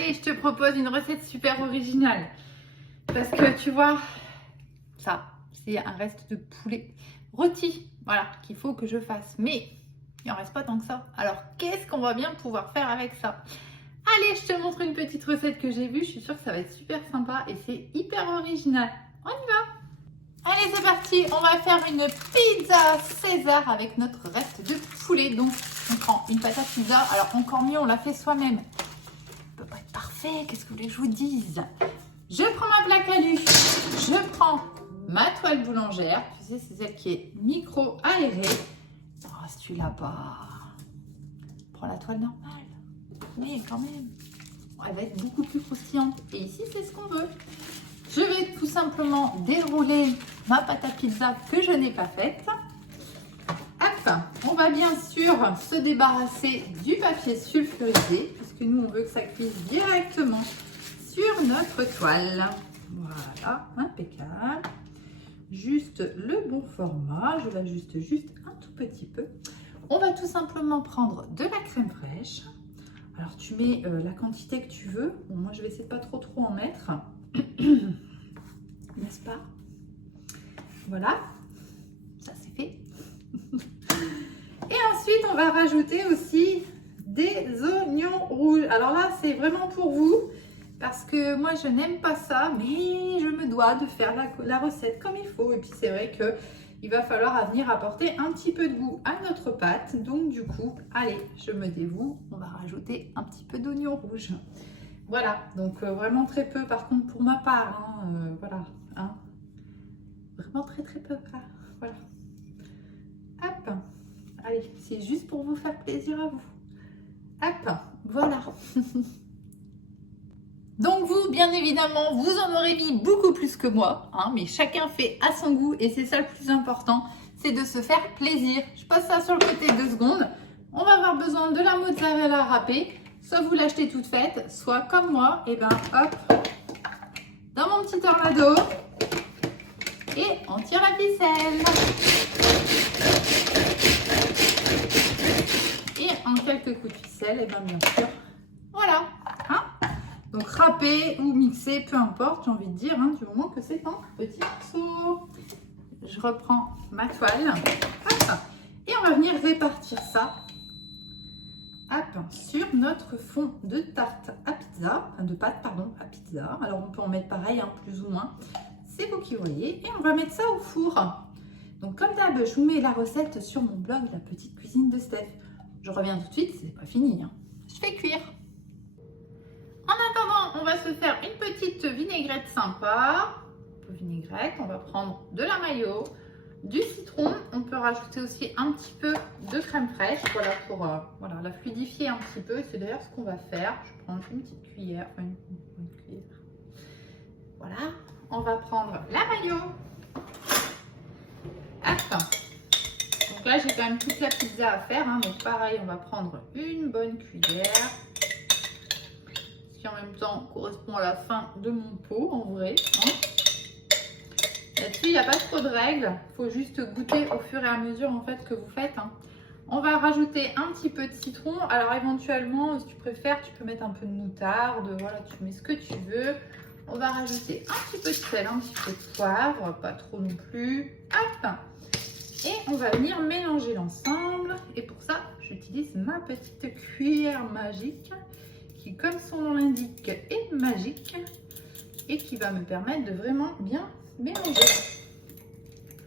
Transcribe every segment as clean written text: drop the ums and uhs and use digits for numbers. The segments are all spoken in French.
Allez, je te propose une recette super originale. Parce que tu vois, ça, c'est un reste de poulet rôti, voilà, qu'il faut que je fasse. Mais il n'en reste pas tant que ça. Alors, qu'est-ce qu'on va bien pouvoir faire avec ça? Allez, je te montre une petite recette que j'ai vue. Je suis sûre que ça va être super sympa et c'est hyper original. On y va! Allez, c'est parti. On va faire une pizza César avec notre reste de poulet. Donc, on prend une pâte à pizza. Alors, encore mieux, on l'a fait soi-même. Ça peut pas être parfait. Qu'est-ce que vous voulez que je vous dise? Je prends ma plaque alu. Je prends ma toile boulangère. Tu sais, c'est celle qui est micro-aérée. Oh, si tu l'as pas, prends la toile normale. Mais quand même, elle va être beaucoup plus croustillante. Et ici, c'est ce qu'on veut. Je vais tout simplement dérouler ma pâte à pizza que je n'ai pas faite. Hop, on va bien sûr se débarrasser du papier sulfurisé, puisque nous, on veut que ça cuise directement sur notre toile. Voilà, impeccable. Juste le bon format. Je l'ajuste juste un tout petit peu. On va tout simplement prendre de la crème fraîche. Alors, tu mets la quantité que tu veux. Bon, moi, je vais essayer de pas trop en mettre. N'est-ce pas? Voilà. Ça, c'est fait. Et ensuite, on va rajouter aussi des oignons rouges. Alors là, c'est vraiment pour vous. Parce que moi, je n'aime pas ça. Mais je me dois de faire la recette comme il faut. Et puis, c'est vrai que il va falloir venir apporter un petit peu de goût à notre pâte. Donc du coup, allez, je me dévoue. On va rajouter un petit peu d'oignon rouge. Voilà, donc vraiment très peu. Par contre, pour ma part, hein, voilà. Hein, vraiment très peu. Ah, voilà. Hop. Allez, c'est juste pour vous faire plaisir à vous. Hop, voilà. Donc vous, bien évidemment, vous en aurez mis beaucoup plus que moi, hein, mais chacun fait à son goût et c'est ça le plus important, c'est de se faire plaisir. Je passe ça sur le côté 2 secondes. On va avoir besoin de la mozzarella râpée, soit vous l'achetez toute faite, soit comme moi, et ben hop, dans mon petit tornado et on tire la ficelle. Et en quelques coups de ficelle, et ben bien sûr, voilà. Hein, donc râpé ou mixé, peu importe, j'ai envie de dire, hein, du moment que c'est en petits morceaux. Je reprends ma toile. Hop, et on va venir répartir ça hop, sur notre fond de tarte à pizza, de pâte pardon, à pizza. Alors on peut en mettre pareil, hein, plus ou moins. C'est vous qui voyez. Et on va mettre ça au four. Donc comme d'hab, je vous mets la recette sur mon blog, la petite cuisine de Steph. Je reviens tout de suite, c'est pas fini. Hein. Je fais cuire. En attendant, on va se faire une petite vinaigrette sympa. Vinaigrette, on va prendre de la mayo, du citron. On peut rajouter aussi un petit peu de crème fraîche, voilà, pour voilà, la fluidifier un petit peu. C'est d'ailleurs ce qu'on va faire. Je prends une petite cuillère, enfin une cuillère. Voilà, on va prendre la mayo. Hop. Donc là, j'ai quand même toute la pizza à faire. Hein, donc pareil, on va prendre une bonne cuillère. Qui en même temps correspond à la fin de mon pot en vrai. Hein. Là-dessus, il n'y a pas trop de règles. Il faut juste goûter au fur et à mesure en fait que vous faites. Hein. On va rajouter un petit peu de citron. Alors éventuellement, si tu préfères, tu peux mettre un peu de moutarde. Voilà, tu mets ce que tu veux. On va rajouter un petit peu de sel, un petit peu de poivre, pas trop non plus. Hop. Et on va venir mélanger l'ensemble. Et pour ça, j'utilise ma petite cuillère magique qui, comme son nom l'indique, est magique et qui va me permettre de vraiment bien mélanger.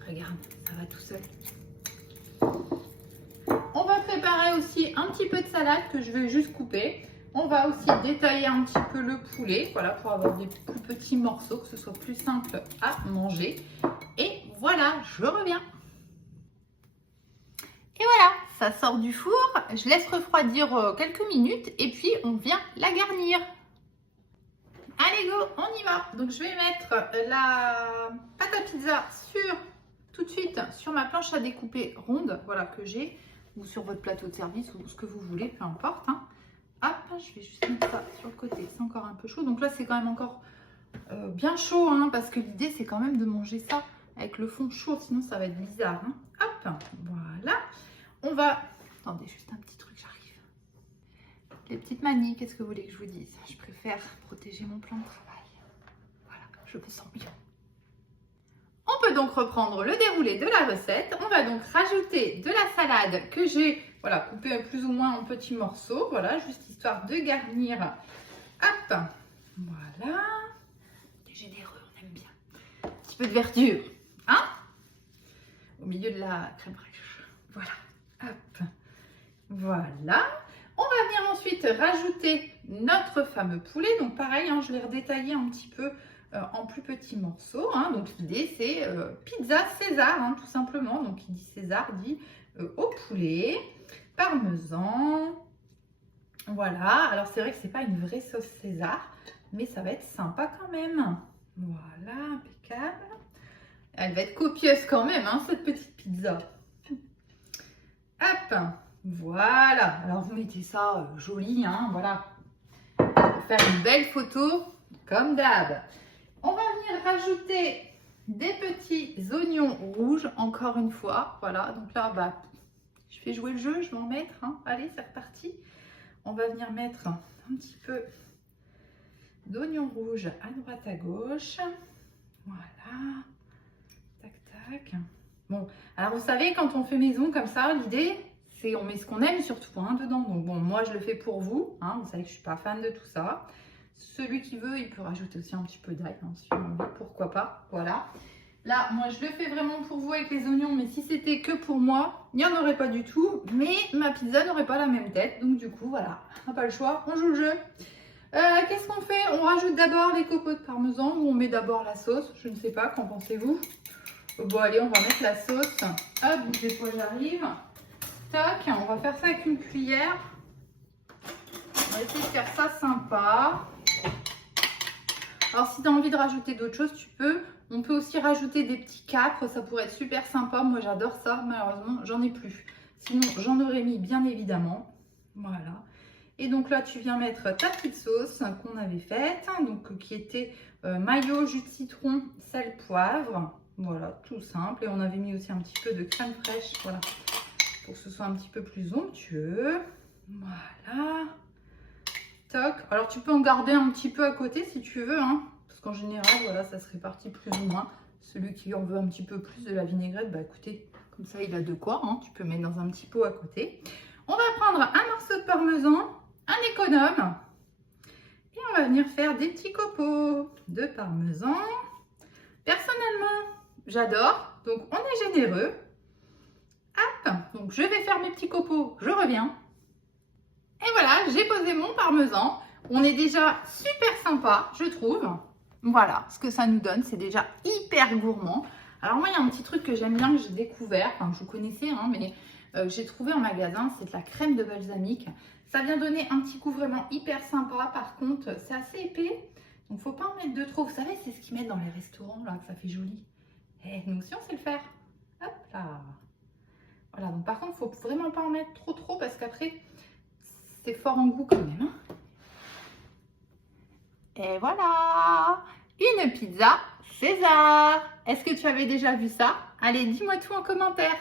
Regarde, ça va tout seul. On va préparer aussi un petit peu de salade que je vais juste couper. On va aussi détailler un petit peu le poulet, voilà, pour avoir des plus petits morceaux, que ce soit plus simple à manger. Et voilà, je reviens. Et voilà, ça sort du four. Je laisse refroidir quelques minutes et puis on vient la garnir. Allez go, on y va. Donc je vais mettre la pâte à pizza tout de suite sur ma planche à découper ronde, voilà, que j'ai, ou sur votre plateau de service ou ce que vous voulez, peu importe. Hein. Hop, je vais juste mettre ça sur le côté, c'est encore un peu chaud. Donc là c'est quand même encore bien chaud, hein, parce que l'idée c'est quand même de manger ça avec le fond chaud, sinon ça va être bizarre. Hein. Hop, voilà. On va... Attendez, juste un petit truc, j'arrive. des petites manies, qu'est-ce que vous voulez que je vous dise? Je préfère protéger mon plan de travail. Voilà, je me sens bien. On peut donc reprendre le déroulé de la recette. On va donc rajouter de la salade que j'ai coupée plus ou moins en petits morceaux. Voilà, juste histoire de garnir. Hop, voilà. C'est généreux, on aime bien. Un petit peu de verdure, hein? Au milieu de la crème fraîche. Voilà, hop. Voilà. On va venir ensuite rajouter notre fameux poulet. Donc pareil, hein, je l'ai redétaillé un petit peu en plus petits morceaux. Hein. Donc l'idée c'est pizza César, hein, tout simplement. Donc qui dit César dit au poulet, parmesan. Voilà. Alors c'est vrai que c'est pas une vraie sauce César, mais ça va être sympa quand même. Voilà, impeccable. Elle va être copieuse quand même, hein, cette petite pizza. Hop, voilà. Alors vous mettez ça joli, hein, voilà. Pour faire une belle photo, comme d'hab. On va venir rajouter des petits oignons rouges, encore une fois. Voilà, donc là, je fais jouer le jeu, je vais en mettre. Hein. Allez, c'est reparti. On va venir mettre un petit peu d'oignons rouges à droite, à gauche. Voilà. Tac, tac. Bon, alors vous savez, quand on fait maison comme ça, l'idée, c'est on met ce qu'on aime surtout hein, dedans. Donc bon, moi, je le fais pour vous. Hein. Vous savez que je ne suis pas fan de tout ça. Celui qui veut, il peut rajouter aussi un petit peu d'ail, hein, si on veut, pourquoi pas. Voilà. Là, moi, je le fais vraiment pour vous avec les oignons, mais si c'était que pour moi, il n'y en aurait pas du tout. Mais ma pizza n'aurait pas la même tête. Donc du coup, voilà, on n'a pas le choix, on joue le jeu. Qu'est-ce qu'on fait? On rajoute d'abord les copeaux de parmesan ou on met d'abord la sauce? Je ne sais pas, qu'en pensez-vous? Bon, allez, on va mettre la sauce. Hop, bougez pas, j'arrive. Tac, on va faire ça avec une cuillère. On va essayer de faire ça sympa. Alors, si tu as envie de rajouter d'autres choses, tu peux. On peut aussi rajouter des petits capres. Ça pourrait être super sympa. Moi, j'adore ça. Malheureusement, j'en ai plus. Sinon, j'en aurais mis, bien évidemment. Voilà. Et donc là, tu viens mettre ta petite sauce qu'on avait faite. Donc, qui était mayo, jus de citron, sel, poivre. Voilà, tout simple. Et on avait mis aussi un petit peu de crème fraîche. Voilà. Pour que ce soit un petit peu plus onctueux. Voilà. Toc. Alors tu peux en garder un petit peu à côté si tu veux, hein, parce qu'en général, voilà, ça se répartit plus ou moins. Celui qui en veut un petit peu plus de la vinaigrette, bah écoutez, comme ça il a de quoi, hein, tu peux mettre dans un petit pot à côté. On va prendre un morceau de parmesan, un économe, et on va venir faire des petits copeaux de parmesan. Personnellement, j'adore, donc on est généreux. Hop, donc je vais faire mes petits copeaux, je reviens. Et voilà, j'ai posé mon parmesan. On est déjà super sympa, je trouve. Voilà, ce que ça nous donne, c'est déjà hyper gourmand. Alors moi, il y a un petit truc que j'aime bien, que j'ai découvert. Enfin, je vous connaissais, hein, mais j'ai trouvé en magasin, c'est de la crème de balsamique. Ça vient donner un petit goût vraiment hyper sympa. Par contre, c'est assez épais. Donc, faut pas en mettre de trop. Vous savez, c'est ce qu'ils mettent dans les restaurants, là, que ça fait joli. Et nous aussi, on sait le faire. Hop là. Voilà, donc par contre, faut vraiment pas en mettre trop parce qu'après... c'est fort en goût quand même. Hein. Et voilà, une pizza César. Est-ce que tu avais déjà vu ça? Allez, dis-moi tout en commentaire.